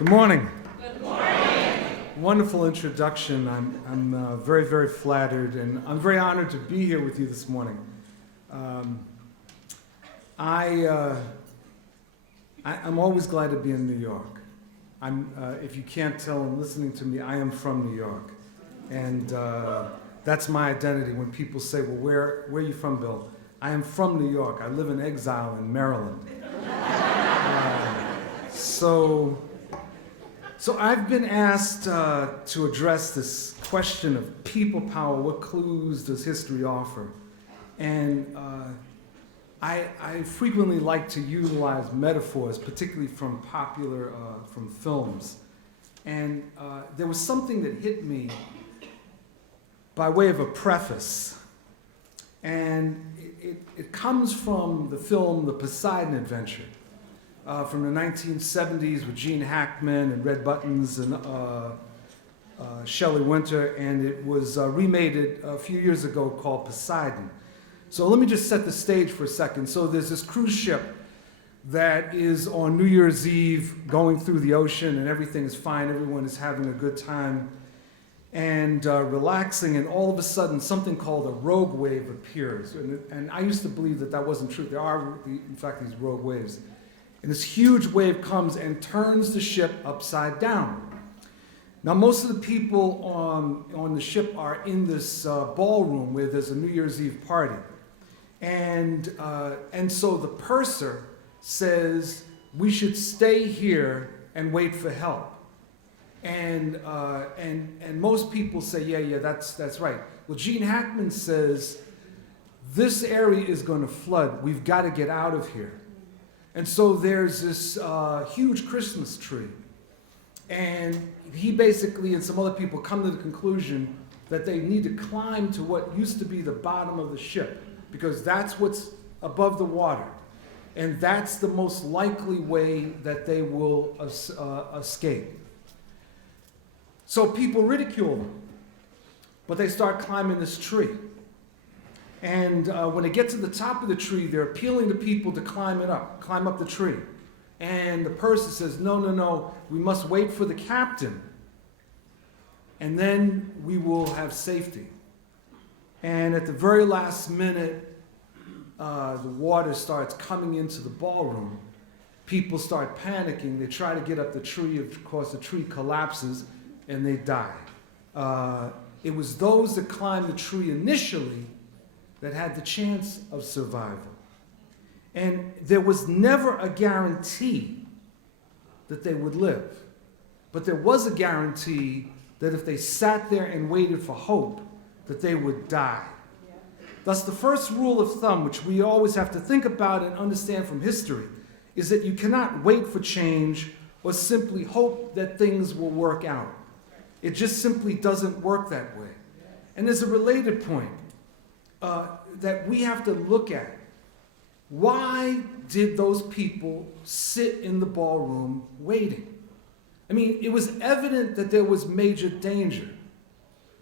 Good morning. Good morning. Wonderful introduction. I'm very, very flattered, and I'm very honored to be here with you this morning. I'm always glad to be in New York. If you can't tell and listening to me, I am from New York, and that's my identity. When people say, "Well, where are you from, Bill?" I am from New York. I live in exile in Maryland. So I've been asked to address this question of people power. What clues does history offer? And I frequently like to utilize metaphors, particularly from from films. And there was something that hit me by way of a preface. And it comes from the film The Poseidon Adventure. From the 1970s with Gene Hackman and Red Buttons and Shelley Winter, and it was remade a few years ago called Poseidon. So let me just set the stage for a second. So there's this cruise ship that is on New Year's Eve going through the ocean, and everything is fine, everyone is having a good time and relaxing, and all of a sudden something called a rogue wave appears. And I used to believe that wasn't true. There are, in fact, these rogue waves. And this huge wave comes and turns the ship upside down. Now, most of the people on the ship are in this ballroom where there's a New Year's Eve party. And so the purser says, we should stay here and wait for help. And most people say, yeah, that's right. Well, Gene Hackman says, this area is going to flood. We've got to get out of here. And so there's this huge Christmas tree. And he basically and some other people come to the conclusion that they need to climb to what used to be the bottom of the ship, because that's what's above the water. And that's the most likely way that they will escape. So people ridicule them, but they start climbing this tree. And when they get to the top of the tree, they're appealing to people to climb up the tree. And the purser says, no, we must wait for the captain, and then we will have safety. And at the very last minute, the water starts coming into the ballroom. People start panicking. They try to get up the tree. Of course, the tree collapses, and they die. It was those that climbed the tree initially that had the chance of survival. And there was never a guarantee that they would live. But there was a guarantee that if they sat there and waited for hope, that they would die. Thus, the first rule of thumb, which we always have to think about and understand from history, is that you cannot wait for change or simply hope that things will work out. It just simply doesn't work that way. And there's a related point that we have to look at. Why did those people sit in the ballroom waiting? I mean, it was evident that there was major danger.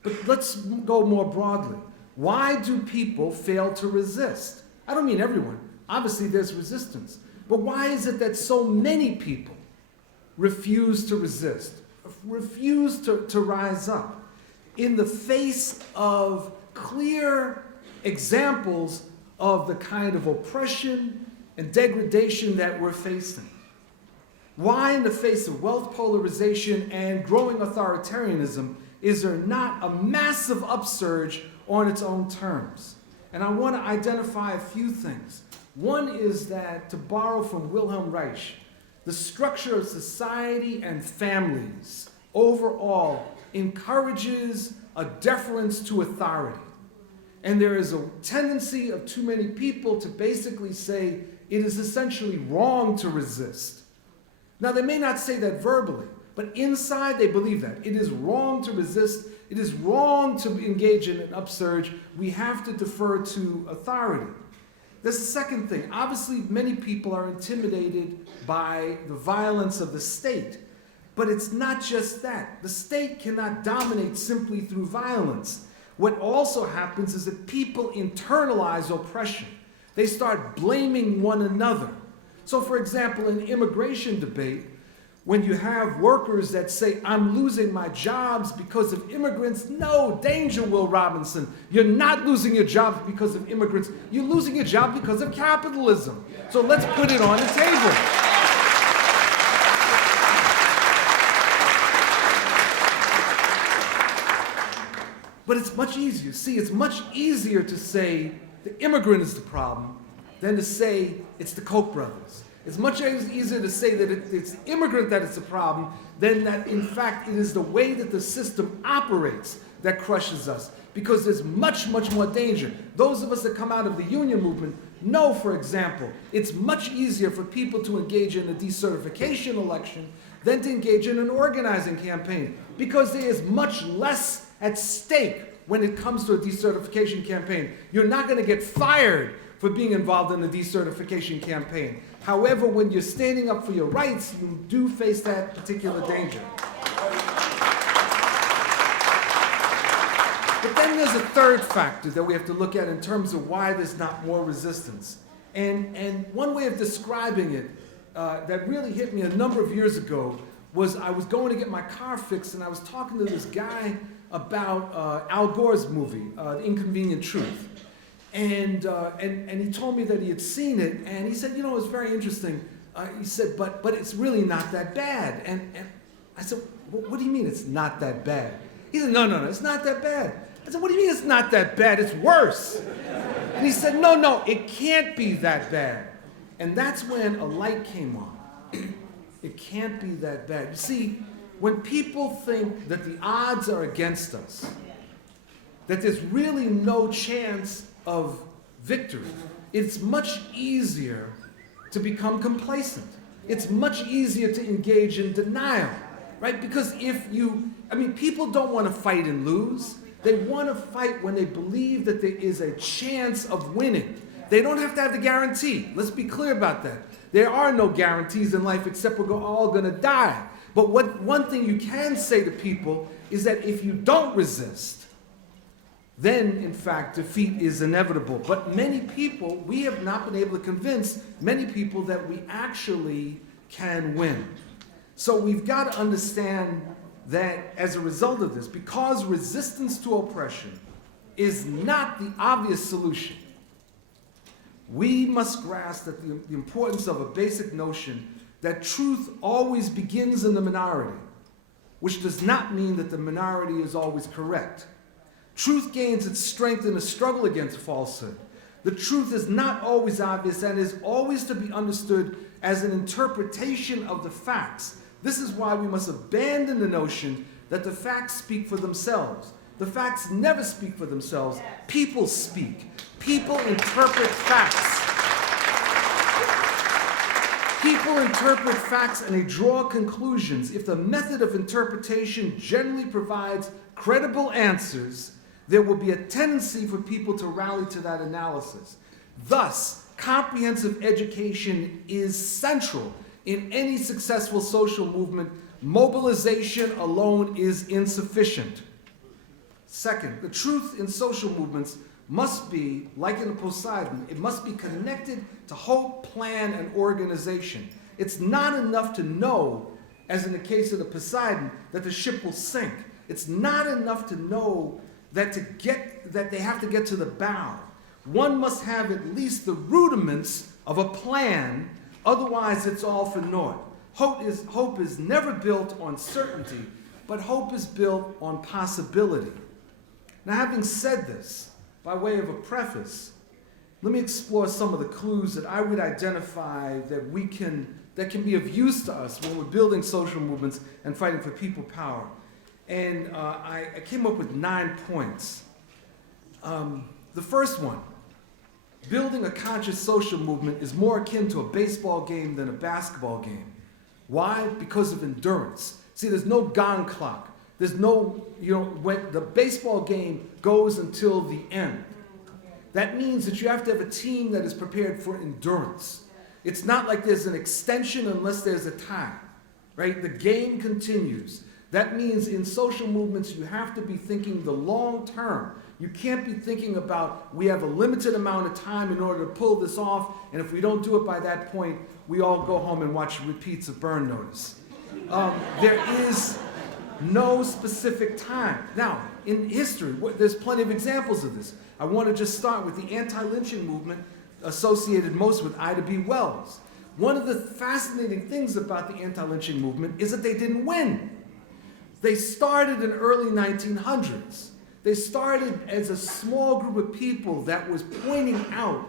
But let's go more broadly. Why do people fail to resist? I don't mean everyone. Obviously, there's resistance. But why is it that so many people refuse to resist, refuse to rise up in the face of clear examples of the kind of oppression and degradation that we're facing? Why, in the face of wealth polarization and growing authoritarianism, is there not a massive upsurge on its own terms? And I want to identify a few things. One is that, to borrow from Wilhelm Reich, the structure of society and families overall encourages a deference to authority. And there is a tendency of too many people to basically say it is essentially wrong to resist. Now, they may not say that verbally, but inside they believe that. It is wrong to resist. It is wrong to engage in an upsurge. We have to defer to authority. There's a second thing. Obviously, many people are intimidated by the violence of the state. But it's not just that. The state cannot dominate simply through violence. What also happens is that people internalize oppression. They start blaming one another. So, for example, in the immigration debate, When you have workers that say, I'm losing my jobs because of immigrants, no, danger, Will Robinson. You're not losing your jobs because of immigrants. You're losing your job because of capitalism. So let's put it on the table. But it's much easier. See, it's much easier to say the immigrant is the problem than to say it's the Koch brothers. It's much easier to say that it's the immigrant that is the problem than that, in fact, it is the way that the system operates that crushes us. Because there's much, much more danger. Those of us that come out of the union movement know, for example, it's much easier for people to engage in a decertification election than to engage in an organizing campaign. Because there is much less at stake when it comes to a decertification campaign. You're not going to get fired for being involved in the decertification campaign. However, when you're standing up for your rights, you do face that particular danger. But then there's a third factor that we have to look at in terms of why there's not more resistance. And one way of describing it that really hit me a number of years ago was I was going to get my car fixed, and I was talking to this guy about Al Gore's movie, The Inconvenient Truth. And he told me that he had seen it, and he said, you know, it's very interesting. He said, but it's really not that bad. And I said, what do you mean it's not that bad? He said, no, it's not that bad. I said, what do you mean it's not that bad? It's worse. And he said, no, it can't be that bad. And that's when a light came on. It can't be that bad. You see, when people think that the odds are against us, that there's really no chance of victory, it's much easier to become complacent. It's much easier to engage in denial, right? Because people don't want to fight and lose. They want to fight when they believe that there is a chance of winning. They don't have to have the guarantee. Let's be clear about that. There are no guarantees in life except we're all going to die. But one thing you can say to people is that if you don't resist, then, in fact, defeat is inevitable. But many people, we have not been able to convince many people that we actually can win. So we've got to understand that as a result of this, because resistance to oppression is not the obvious solution, we must grasp that the importance of a basic notion that truth always begins in the minority, which does not mean that the minority is always correct. Truth gains its strength in a struggle against falsehood. The truth is not always obvious and is always to be understood as an interpretation of the facts. This is why we must abandon the notion that the facts speak for themselves. The facts never speak for themselves. People speak. People interpret facts. People interpret facts and they draw conclusions. If the method of interpretation generally provides credible answers, there will be a tendency for people to rally to that analysis. Thus, comprehensive education is central in any successful social movement. Mobilization alone is insufficient. Second, the truth in social movements must be, like in the Poseidon, it must be connected to hope, plan, and organization. It's not enough to know, as in the case of the Poseidon, that the ship will sink. It's not enough to know that they have to get to the bow. One must have at least the rudiments of a plan, otherwise it's all for naught. Hope is never built on certainty, but hope is built on possibility. Now, having said this, by way of a preface, let me explore some of the clues that I would identify that can be of use to us when we're building social movements and fighting for people power. And I came up with 9 points. The first one, building a conscious social movement is more akin to a baseball game than a basketball game. Why? Because of endurance. See, there's no gong clock. There's no, when the baseball game goes until the end. That means that you have to have a team that is prepared for endurance. It's not like there's an extension unless there's a tie, right? The game continues. That means in social movements, you have to be thinking the long term. You can't be thinking about, we have a limited amount of time in order to pull this off, and if we don't do it by that point, we all go home and watch repeats of Burn Notice. There is no specific time. Now, in history, there's plenty of examples of this. I want to just start with the anti-lynching movement associated most with Ida B. Wells. One of the fascinating things about the anti-lynching movement is that they didn't win. They started in early 1900s. They started as a small group of people that was pointing out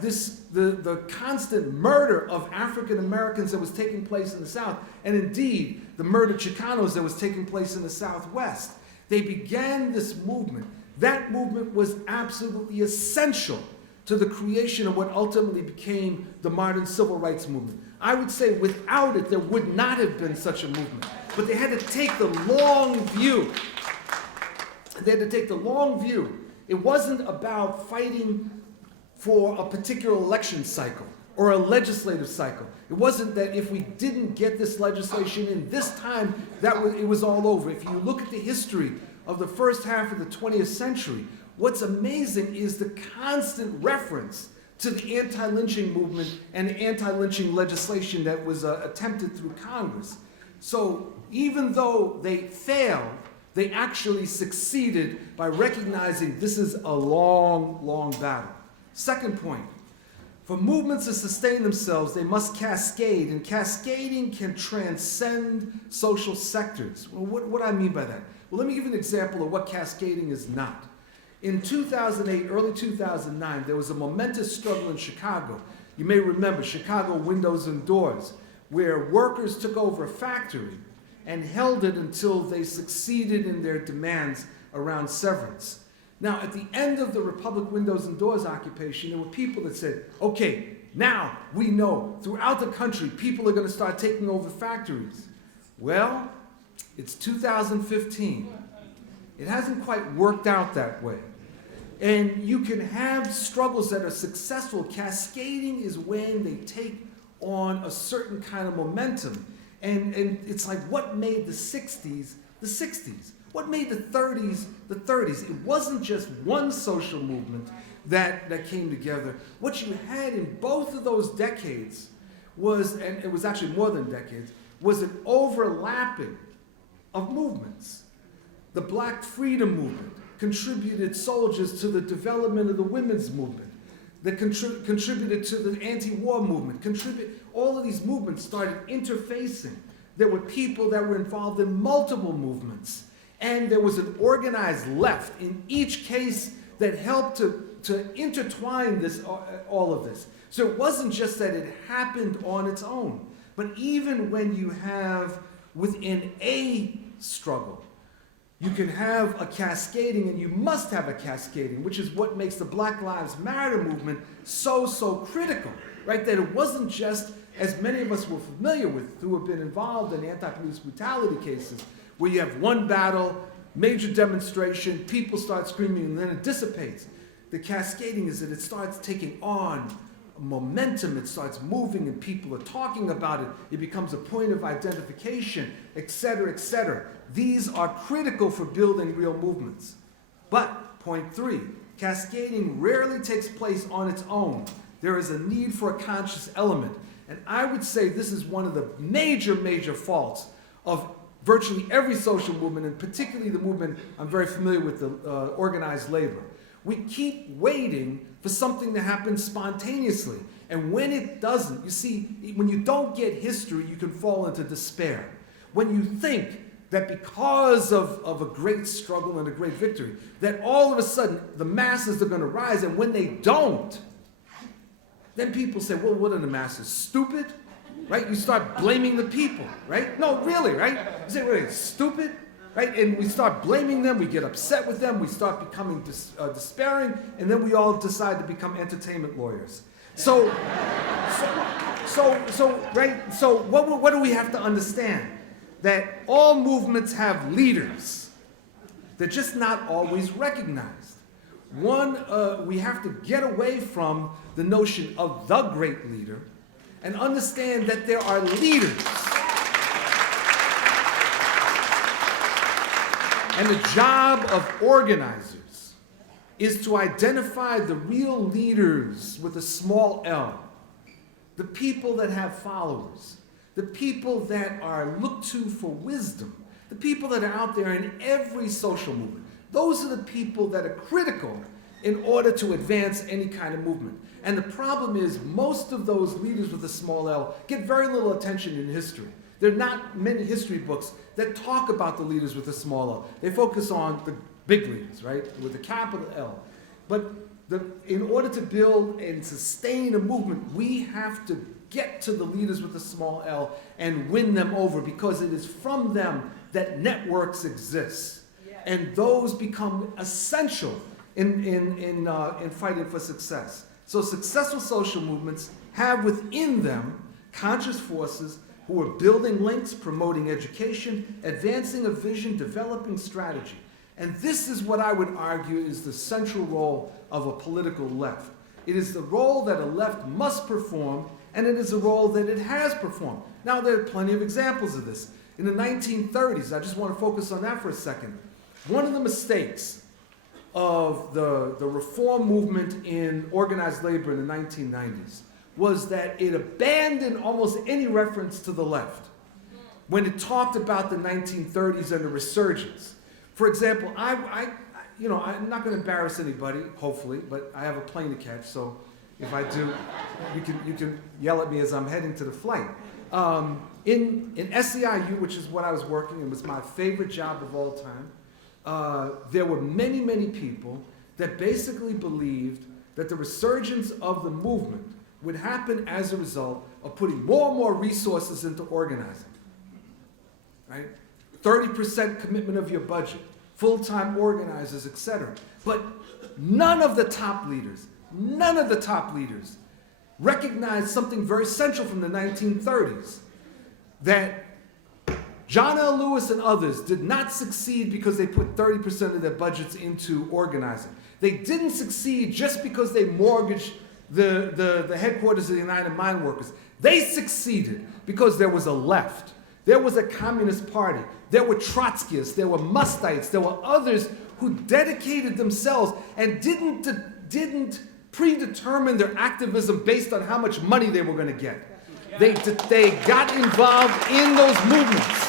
the constant murder of African Americans that was taking place in the South, and indeed the murdered Chicanos that was taking place in the Southwest. They began this movement. That movement was absolutely essential to the creation of what ultimately became the modern civil rights movement. I would say without it, there would not have been such a movement. But they had to take the long view. They had to take the long view. It wasn't about fighting for a particular election cycle or a legislative cycle. It wasn't that if we didn't get this legislation in this time, it was all over. If you look at the history of the first half of the 20th century, what's amazing is the constant reference to the anti-lynching movement and the anti-lynching legislation that was attempted through Congress. So even though they failed, they actually succeeded by recognizing this is a long, long battle. Second point, for movements to sustain themselves, they must cascade, and cascading can transcend social sectors. Well, what do I mean by that? Well, let me give you an example of what cascading is not. In 2008, early 2009, there was a momentous struggle in Chicago. You may remember Chicago Windows and Doors, where workers took over a factory and held it until they succeeded in their demands around severance. Now, at the end of the Republic Windows and Doors occupation, there were people that said, okay, now we know throughout the country people are going to start taking over factories. Well, it's 2015. It hasn't quite worked out that way. And you can have struggles that are successful. Cascading is when they take on a certain kind of momentum. And it's like what made the 60s the 60s? What made the 30s the 30s? It wasn't just one social movement that came together. What you had in both of those decades was, and it was actually more than decades, was an overlapping of movements. The Black Freedom Movement contributed soldiers to the development of the women's movement, that contributed to the anti-war movement. All of these movements started interfacing. There were people that were involved in multiple movements. And there was an organized left in each case that helped to intertwine all of this. So it wasn't just that it happened on its own, but even when you have within a struggle, you can have a cascading, and you must have a cascading, which is what makes the Black Lives Matter movement so critical, right? That it wasn't just, as many of us were familiar with who have been involved in anti-police brutality cases, where you have one battle, major demonstration, people start screaming, and then it dissipates. The cascading is that it starts taking on momentum, it starts moving, and people are talking about it. It becomes a point of identification, etc., etc. These are critical for building real movements. But, point 3, cascading rarely takes place on its own. There is a need for a conscious element. And I would say this is one of the major faults of virtually every social movement, and particularly the movement I'm very familiar with, the organized labor. We keep waiting for something to happen spontaneously. And when it doesn't, you see, when you don't get history, you can fall into despair. When you think that because of a great struggle and a great victory, that all of a sudden the masses are going to rise, and when they don't, then people say, well, what are the masses, stupid? Right? You start blaming the people, right? No, really, right? You say, wait, stupid? Right? And we start blaming them, we get upset with them, we start becoming despairing, and then we all decide to become entertainment lawyers. So what do we have to understand? That all movements have leaders. They're just not always recognized. We have to get away from the notion of the great leader and understand that there are leaders. And the job of organizers is to identify the real leaders with a small L, the people that have followers, the people that are looked to for wisdom, the people that are out there in every social movement. Those are the people that are critical in order to advance any kind of movement. And the problem is most of those leaders with a small L get very little attention in history. There are not many history books that talk about the leaders with a small L. They focus on the big leaders, right, with a capital L. But in order to build and sustain a movement, we have to get to the leaders with a small L and win them over, because it is from them that networks exist. Yes. And those become essential in fighting for success. So successful social movements have within them conscious forces who are building links, promoting education, advancing a vision, developing strategy. And this is what I would argue is the central role of a political left. It is the role that a left must perform, and it is a role that it has performed. Now, there are plenty of examples of this. In the 1930s, I just want to focus on that for a second. One of the mistakes of the reform movement in organized labor in the 1990s was that it abandoned almost any reference to the left when it talked about the 1930s and the resurgence. For example, I'm not going to embarrass anybody, hopefully, but I have a plane to catch, so if I do, you can yell at me as I'm heading to the flight. In SEIU, which is what I was working in, was my favorite job of all time, there were many, many people that basically believed that the resurgence of the movement would happen as a result of putting more and more resources into organizing, right? 30% commitment of your budget, full-time organizers, etc. But none of the top leaders recognized something very central from the 1930s, that John L. Lewis and others did not succeed because they put 30% of their budgets into organizing. They didn't succeed just because they mortgaged the headquarters of the United Mine Workers. They succeeded because there was a left. There was a Communist Party. There were Trotskyists. There were Mustites. There were others who dedicated themselves and didn't predetermine their activism based on how much money they were going to get. They got involved in those movements.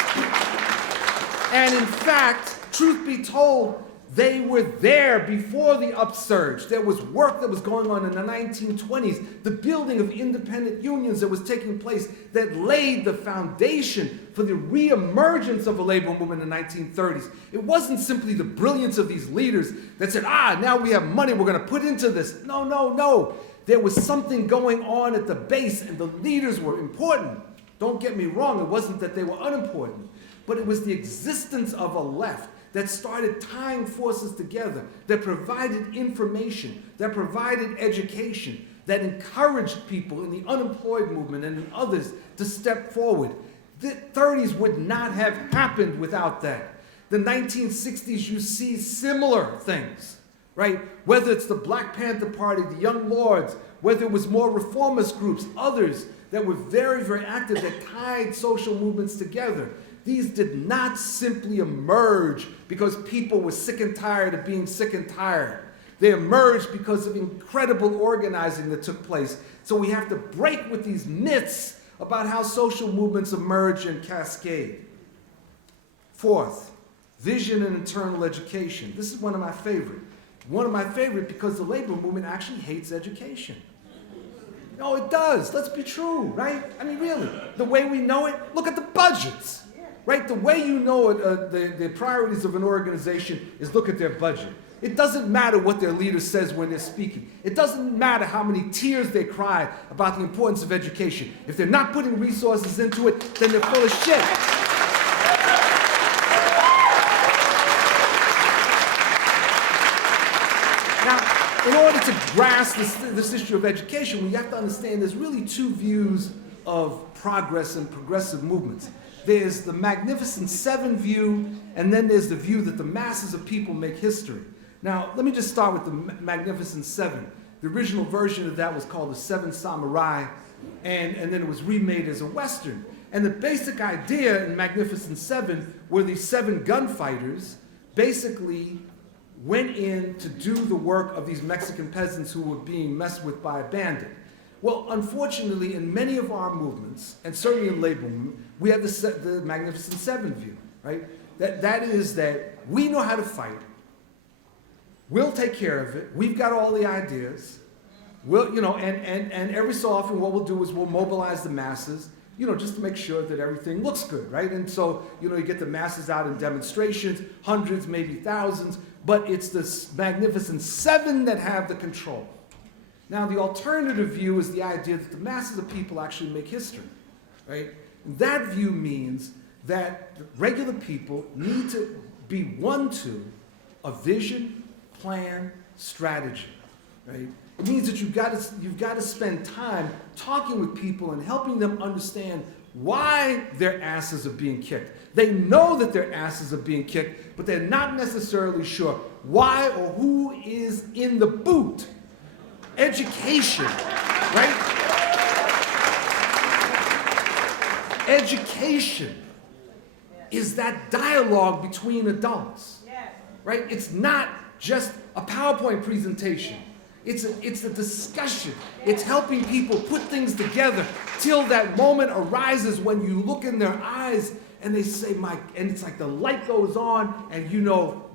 And in fact, truth be told, they were there before the upsurge. There was work that was going on in the 1920s, the building of independent unions that was taking place that laid the foundation for the reemergence of a labor movement in the 1930s. It wasn't simply the brilliance of these leaders that said, now we have money we're going to put into this. No. There was something going on at the base, and the leaders were important. Don't get me wrong, it wasn't that they were unimportant, but it was the existence of a left that started tying forces together, that provided information, that provided education, that encouraged people in the unemployed movement and in others to step forward. The 30s would not have happened without that. The 1960s, you see similar things, right? Whether it's the Black Panther Party, the Young Lords, whether it was more reformist groups, others that were very, very active, that tied social movements together. These did not simply emerge because people were sick and tired of being sick and tired. They emerged because of incredible organizing that took place. So we have to break with these myths about how social movements emerge and cascade. Fourth, vision and internal education. This is one of my favorite. One of my favorite because the labor movement actually hates education. No, it does. Let's be true, right? I mean, really, the way we know it, look at the budgets. Right? The way you know the priorities of an organization is look at their budget. It doesn't matter what their leader says when they're speaking. It doesn't matter how many tears they cry about the importance of education. If they're not putting resources into it, then they're full of shit. Now, in order to grasp this issue of education, we have to understand there's really two views of progress and progressive movements. There's the Magnificent Seven view, and then there's the view that the masses of people make history. Now, let me just start with the Magnificent Seven. The original version of that was called The Seven Samurai, and then it was remade as a Western. And the basic idea in Magnificent Seven were these seven gunfighters basically went in to do the work of these Mexican peasants who were being messed with by a bandit. Well, unfortunately, in many of our movements, and certainly in labor movement, we have the Magnificent Seven view, right? That is that we know how to fight. We'll take care of it. We've got all the ideas. We'll, and every so often what we'll do is we'll mobilize the masses, just to make sure that everything looks good, right? And so, you get the masses out in demonstrations, hundreds, maybe thousands, but it's the Magnificent Seven that have the control. Now, the alternative view is the idea that the masses of people actually make history, right? And that view means that regular people need to be one to a vision, plan, strategy, right? It means that you've got to spend time talking with people and helping them understand why their asses are being kicked. They know that their asses are being kicked, but they're not necessarily sure why or who is in the boot. Education, right? Education is that dialogue between adults, right? It's not just a PowerPoint presentation. It's a discussion. It's helping people put things together till that moment arises when you look in their eyes and they say, and it's like the light goes on and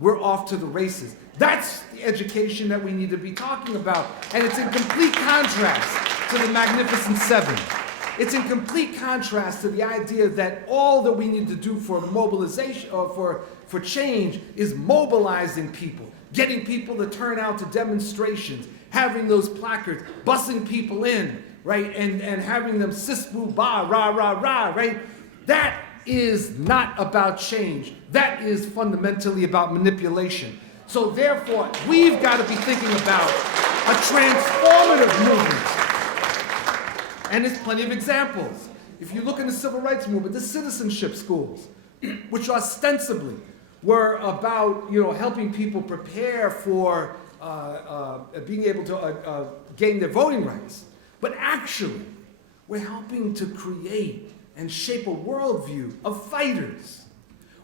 we're off to the races. That's the education that we need to be talking about. And it's in complete contrast to the Magnificent Seven. It's in complete contrast to the idea that all that we need to do for mobilization or for change is mobilizing people, getting people to turn out to demonstrations, having those placards, bussing people in, right? And having them sis boo ba, rah, rah, rah, right? That is not about change. That is fundamentally about manipulation. So therefore, we've got to be thinking about a transformative movement. And there's plenty of examples. If you look in the civil rights movement, the citizenship schools, which ostensibly were about helping people prepare for being able to gain their voting rights, but actually we're helping to create and shape a worldview of fighters.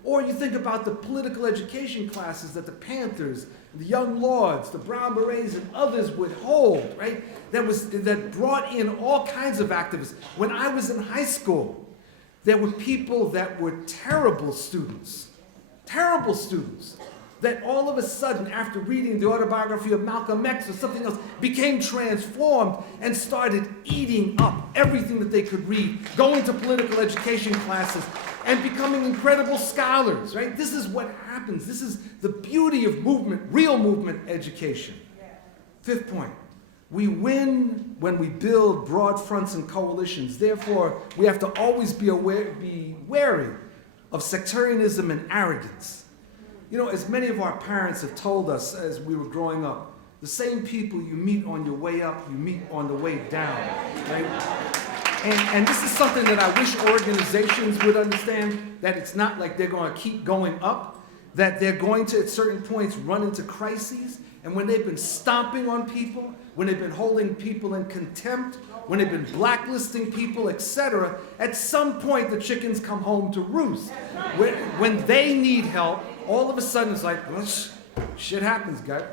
Or you think about the political education classes that the Panthers, the Young Lords, the Brown Berets, and others would hold, right? That brought in all kinds of activists. When I was in high school, there were people that were terrible students, that all of a sudden, after reading the autobiography of Malcolm X or something else, became transformed and started eating up everything that they could read, going to political education classes, and becoming incredible scholars, right? This is what happens. This is the beauty of movement, real movement education. Fifth point, we win when we build broad fronts and coalitions. Therefore, we have to always be wary of sectarianism and arrogance. As many of our parents have told us as we were growing up, the same people you meet on your way up, you meet on the way down, right? And this is something that I wish organizations would understand, that it's not like they're going to keep going up, that they're going to, at certain points, run into crises. And when they've been stomping on people, when they've been holding people in contempt, when they've been blacklisting people, etc., at some point the chickens come home to roost. When they need help, all of a sudden it's like, well, shit happens, guys.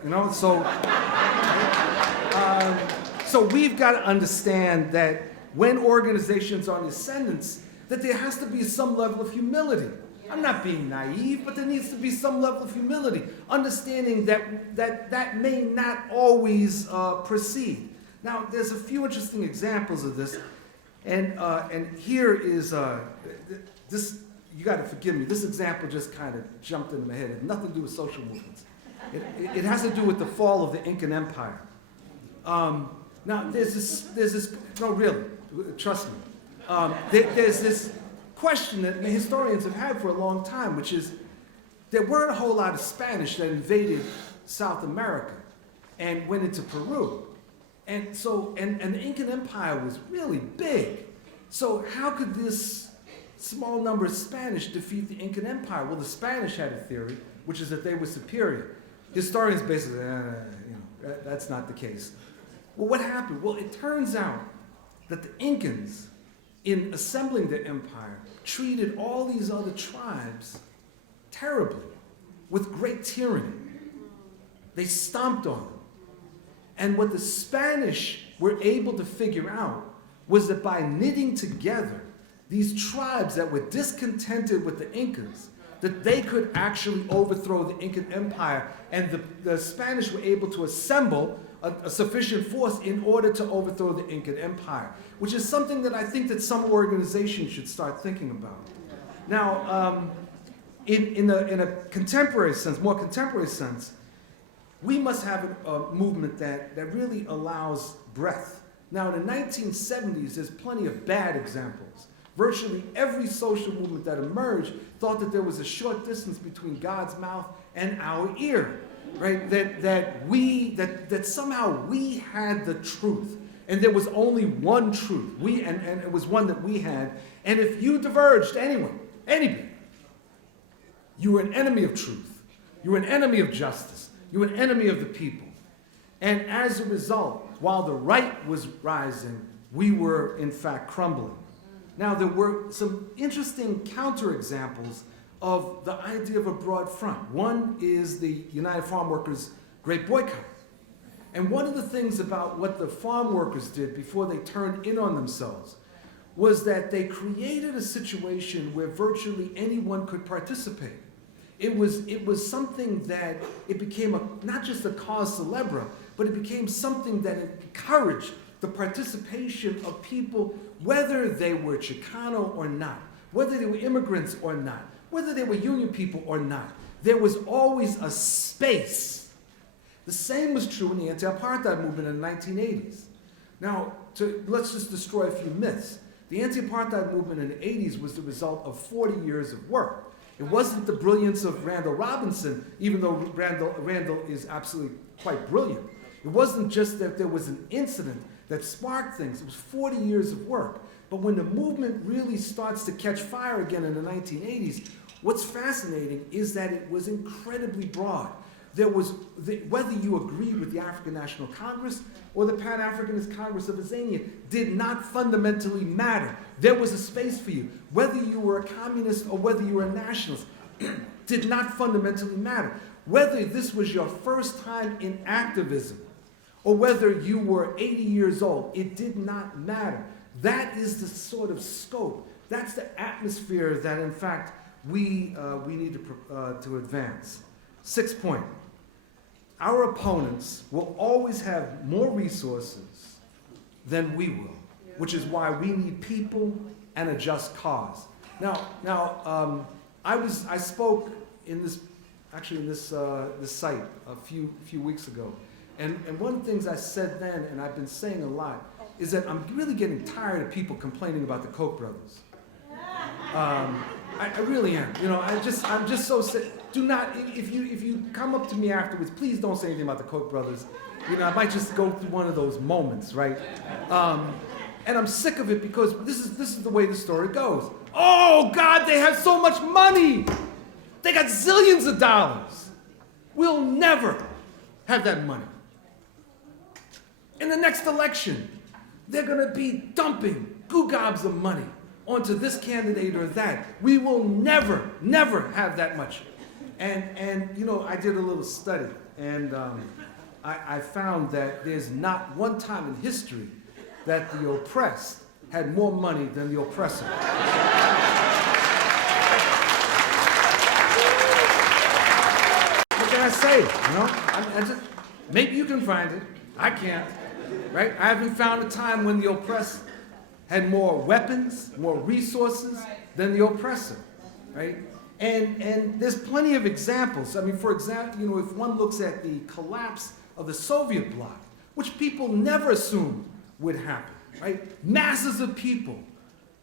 So we've got to understand that when organizations are in ascendance, that there has to be some level of humility. I'm not being naive, but there needs to be some level of humility, understanding that may not always proceed. Now, there's a few interesting examples of this, and here is this. You got to forgive me. This example just kind of jumped into my head. It has nothing to do with social movements. It has to do with the fall of the Incan Empire. Now, there's this. No, really, trust me. There's this question that historians have had for a long time, which is there weren't a whole lot of Spanish that invaded South America and went into Peru. And so, and the Incan Empire was really big. So how could this small number of Spanish defeat the Incan Empire? Well, the Spanish had a theory, which is that they were superior. Historians basically, that's not the case. Well, what happened? Well, it turns out that the Incans, in assembling their empire, treated all these other tribes terribly, with great tyranny. They stomped on them. And what the Spanish were able to figure out was that by knitting together these tribes that were discontented with the Incas, that they could actually overthrow the Incan Empire, and the Spanish were able to assemble a sufficient force in order to overthrow the Incan Empire, which is something that I think that some organizations should start thinking about. Now, in a contemporary sense, more contemporary sense, we must have a movement that really allows breadth. Now, in the 1970s, there's plenty of bad examples. Virtually every social movement that emerged thought that there was a short distance between God's mouth and our ear, right? That somehow we had the truth, and there was only one truth. And it was one that we had. And if you diverged anybody, you were an enemy of truth. You were an enemy of justice. You were an enemy of the people. And as a result, while the right was rising, we were in fact crumbling. Now, there were some interesting counterexamples of the idea of a broad front. One is the United Farm Workers' Great Boycott. And one of the things about what the farm workers did before they turned in on themselves was that they created a situation where virtually anyone could participate. It was something that it became not just a cause célèbre, but it became something that encouraged the participation of people, whether they were Chicano or not, whether they were immigrants or not, whether they were union people or not. There was always a space. The same was true in the anti-apartheid movement in the 1980s. Now, let's just destroy a few myths. The anti-apartheid movement in the 80s was the result of 40 years of work. It wasn't the brilliance of Randall Robinson, even though Randall is absolutely quite brilliant. It wasn't just that there was an incident that sparked things. It was 40 years of work. But when the movement really starts to catch fire again in the 1980s, what's fascinating is that it was incredibly broad. There was, whether you agreed with the African National Congress or the Pan-Africanist Congress of Azania, did not fundamentally matter. There was a space for you. Whether you were a communist or whether you were a nationalist did not fundamentally matter. Whether this was your first time in activism or whether you were 80 years old, it did not matter. That is the sort of scope. That's the atmosphere that, in fact, we need to advance. 6th point. Our opponents will always have more resources than we will, which is why we need people and a just cause. Now, I spoke in this site a few weeks ago, and one of the things I said then, and I've been saying a lot, is that I'm really getting tired of people complaining about the Koch brothers. I really am. You know, I'm just so sick. Do not, if you come up to me afterwards, please don't say anything about the Koch brothers. You know, I might just go through one of those moments, right? And I'm sick of it because this is the way the story goes. Oh God, they have so much money. They got zillions of dollars. We'll never have that money. In the next election, they're going to be dumping gobs of money onto this candidate or that. We will never have that much. And you know, I did a little study, and I found that there's not one time in history that the oppressed had more money than the oppressor. What can I say? You know, maybe you can find it. I can't. Right? I haven't found a time when the oppressed had more weapons, more resources than the oppressor. Right? And there's plenty of examples. I mean, for example, you know, if one looks at the collapse of the Soviet bloc, which people never assumed would happen, right? Masses of people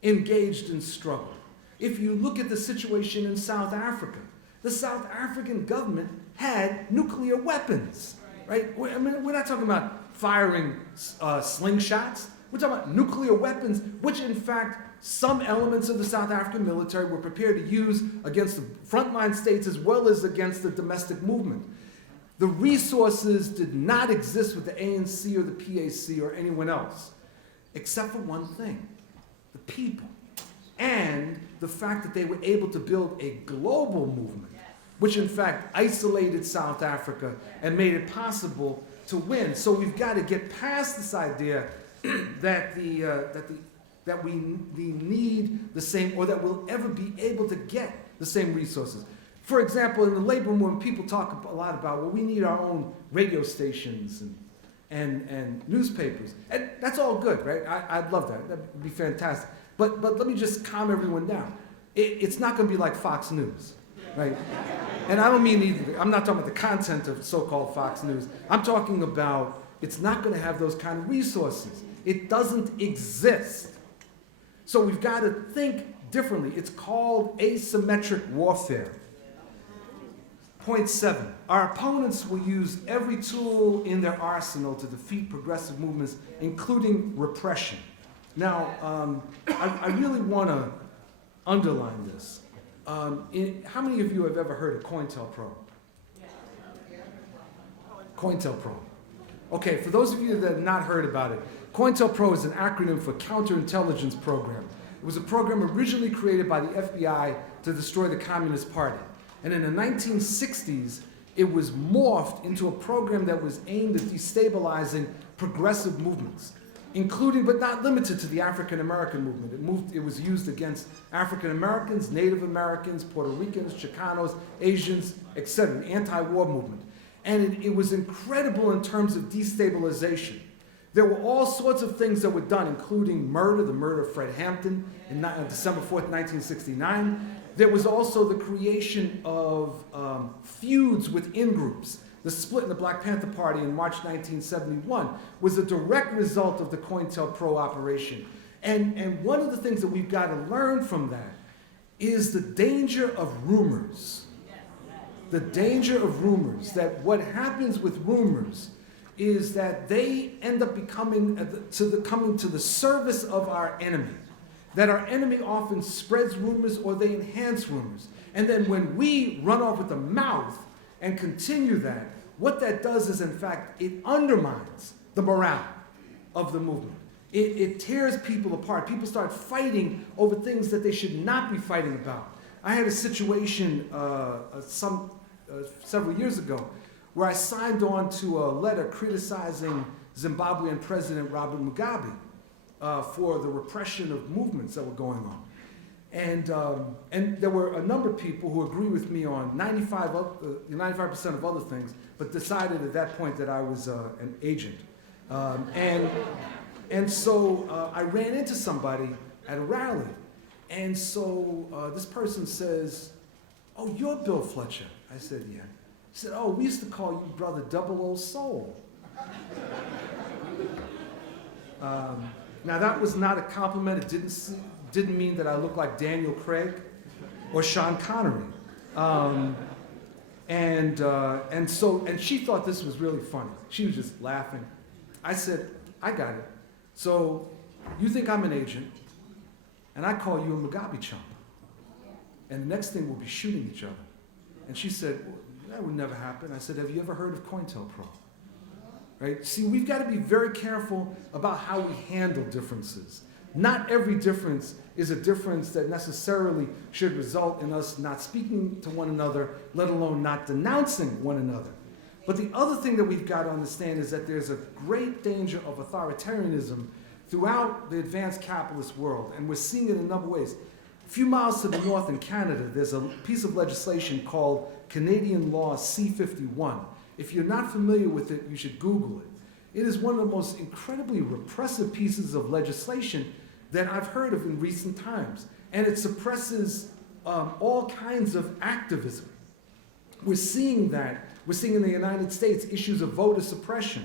engaged in struggle. If you look at the situation in South Africa, the South African government had nuclear weapons, right? I mean, we're not talking about firing slingshots. We're talking about nuclear weapons, which in fact some elements of the South African military were prepared to use against the frontline states as well as against the domestic movement. The resources did not exist with the ANC or the PAC or anyone else, except for one thing: the people. And the fact that they were able to build a global movement, which in fact isolated South Africa and made it possible to win. So we've got to get past this idea that we need the same, or that we'll ever be able to get the same resources. For example, in the labor movement, people talk a lot about, well, we need our own radio stations and newspapers. And that's all good, right? I'd love that. That'd be fantastic. But let me just calm everyone down. It's not going to be like Fox News, right? And I don't mean either. I'm not talking about the content of so-called Fox News. I'm talking about it's not going to have those kind of resources. It doesn't exist. So we've got to think differently. It's called asymmetric warfare. Point 7. Our opponents will use every tool in their arsenal to defeat progressive movements, including repression. Now, I really want to underline this. How many of you have ever heard of COINTELPRO? COINTELPRO. Okay, for those of you that have not heard about it, COINTELPRO is an acronym for Counterintelligence Program. It was a program originally created by the FBI to destroy the Communist Party. And in the 1960s, it was morphed into a program that was aimed at destabilizing progressive movements, including but not limited to the African American movement. It was used against African Americans, Native Americans, Puerto Ricans, Chicanos, Asians, etc., the anti-war movement. And it was incredible in terms of destabilization. There were all sorts of things that were done, including the murder of Fred Hampton on December 4th, 1969. There was also the creation of feuds within groups. The split in the Black Panther Party in March 1971 was a direct result of the COINTELPRO operation. And one of the things that we've got to learn from that is the danger of rumors. The danger of rumors, that what happens with rumors is that they end up coming to the service of our enemy. That our enemy often spreads rumors or they enhance rumors. And then when we run off with the mouth and continue that, what that does is, in fact, it undermines the morale of the movement. It tears people apart. People start fighting over things that they should not be fighting about. I had a situation several years ago where I signed on to a letter criticizing Zimbabwean President Robert Mugabe for the repression of movements that were going on. And there were a number of people who agree with me on 95% of other things, but decided at that point that I was an agent. And so I ran into somebody at a rally. And so this person says, "Oh, you're Bill Fletcher." I said, "Yeah." He said, "Oh, we used to call you Brother Double O Soul." Now that was not a compliment. It didn't mean that I looked like Daniel Craig or Sean Connery. And she thought this was really funny. She was just laughing. I said, "I got it. So you think I'm an agent, and I call you a Mugabe chump. And the next thing we'll be shooting each other." And she said, "Well, that would never happen." I said, "Have you ever heard of COINTELPRO?" Right? See, we've got to be very careful about how we handle differences. Not every difference is a difference that necessarily should result in us not speaking to one another, let alone not denouncing one another. But the other thing that we've got to understand is that there's a great danger of authoritarianism throughout the advanced capitalist world, and we're seeing it in a number of ways. A few miles to the north in Canada, there's a piece of legislation called Canadian Law C-51. If you're not familiar with it, you should Google it. It is one of the most incredibly repressive pieces of legislation that I've heard of in recent times. And it suppresses all kinds of activism. We're seeing that. We're seeing in the United States issues of voter suppression.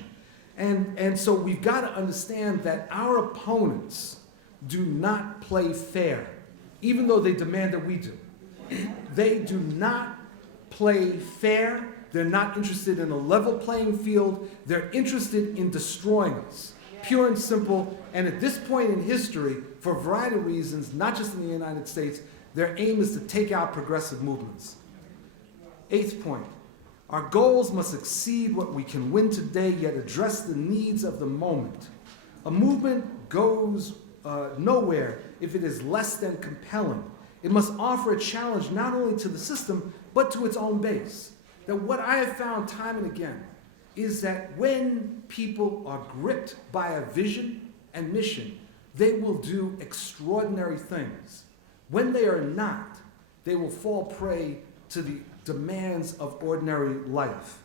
And so we've got to understand that our opponents do not play fair, even though they demand that we do. They do not play fair. They're not interested in a level playing field. They're interested in destroying us, pure and simple. And at this point in history, for a variety of reasons, not just in the United States, their aim is to take out progressive movements. 8th point, our goals must exceed what we can win today, yet address the needs of the moment. A movement goes nowhere if it is less than compelling. It must offer a challenge not only to the system, but to its own base. That what I have found time and again is that when people are gripped by a vision and mission, they will do extraordinary things. When they are not, they will fall prey to the demands of ordinary life.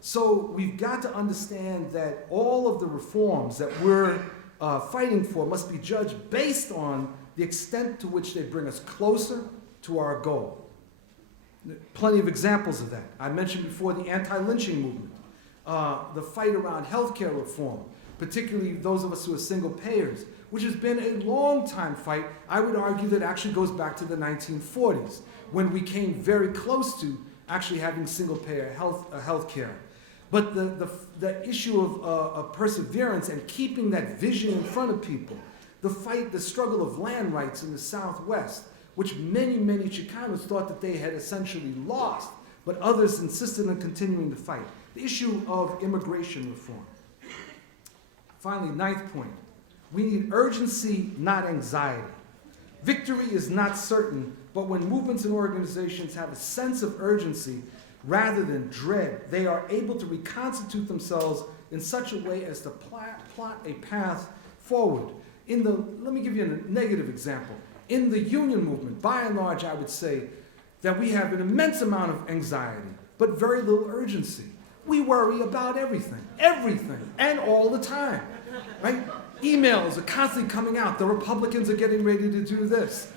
So we've got to understand that all of the reforms that we're fighting for must be judged based on the extent to which they bring us closer to our goal. Plenty of examples of that. I mentioned before the anti-lynching movement, the fight around healthcare reform, particularly those of us who are single payers, which has been a long time fight. I would argue that actually goes back to the 1940s, when we came very close to actually having single payer health care. But the issue of perseverance and keeping that vision in front of people, the struggle of land rights in the Southwest, which many, many Chicanos thought that they had essentially lost, but others insisted on continuing to fight. The issue of immigration reform. Finally, ninth point, we need urgency, not anxiety. Victory is not certain, but when movements and organizations have a sense of urgency rather than dread, they are able to reconstitute themselves in such a way as to plot a path forward. Let me give you a negative example. In the union movement, by and large, I would say that we have an immense amount of anxiety, but very little urgency. We worry about everything, and all the time, right? Emails are constantly coming out. The Republicans are getting ready to do this.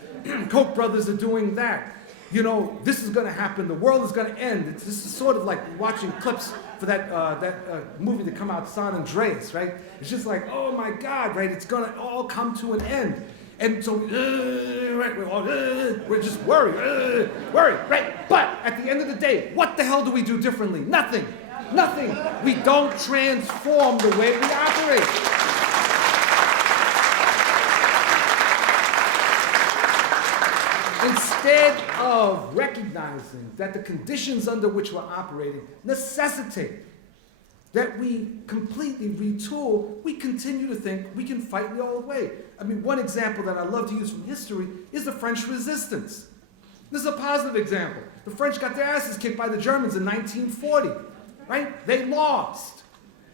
Koch brothers are doing that. You know, this is going to happen. The world is going to end. This is sort of like watching clips for that movie that come out, San Andreas, right? It's just like, oh my God, right? It's going to all come to an end. And so, right, we're just worried, right? But at the end of the day, what the hell do we do differently? Nothing. We don't transform the way we operate. Instead of recognizing that the conditions under which we're operating necessitate that we completely retool, we continue to think we can fight the old way. I mean, one example that I love to use from history is the French resistance. This is a positive example. The French got their asses kicked by the Germans in 1940, right? They lost.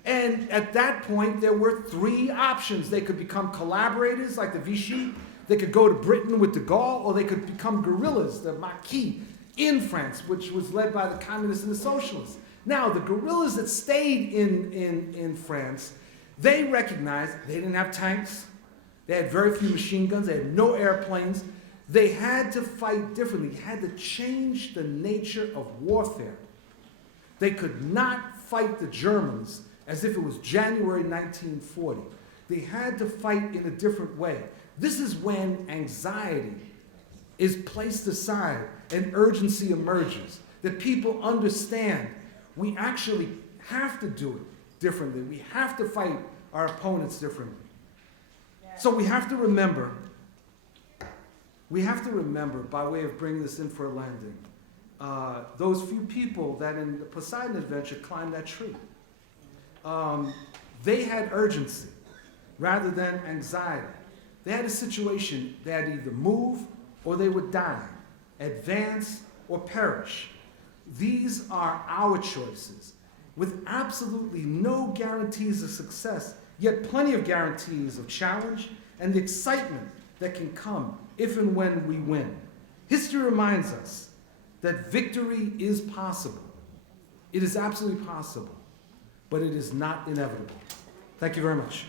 And at that point, there were three options. They could become collaborators like the Vichy, they could go to Britain with de Gaulle, or they could become guerrillas, the Maquis, in France, which was led by the communists and the socialists. Now, the guerrillas that stayed in France, they recognized they didn't have tanks, they had very few machine guns, they had no airplanes. They had to fight differently, had to change the nature of warfare. They could not fight the Germans as if it was January 1940. They had to fight in a different way. This is when anxiety is placed aside and urgency emerges, that people understand we actually have to do it differently. We have to fight our opponents differently. So we have to remember, by way of bringing this in for a landing, those few people that in the Poseidon adventure climbed that tree. They had urgency rather than anxiety. They had a situation, they had to either move or they would die, advance or perish. These are our choices, with absolutely no guarantees of success, yet plenty of guarantees of challenge and the excitement that can come if and when we win. History reminds us that victory is possible. It is absolutely possible, but it is not inevitable. Thank you very much.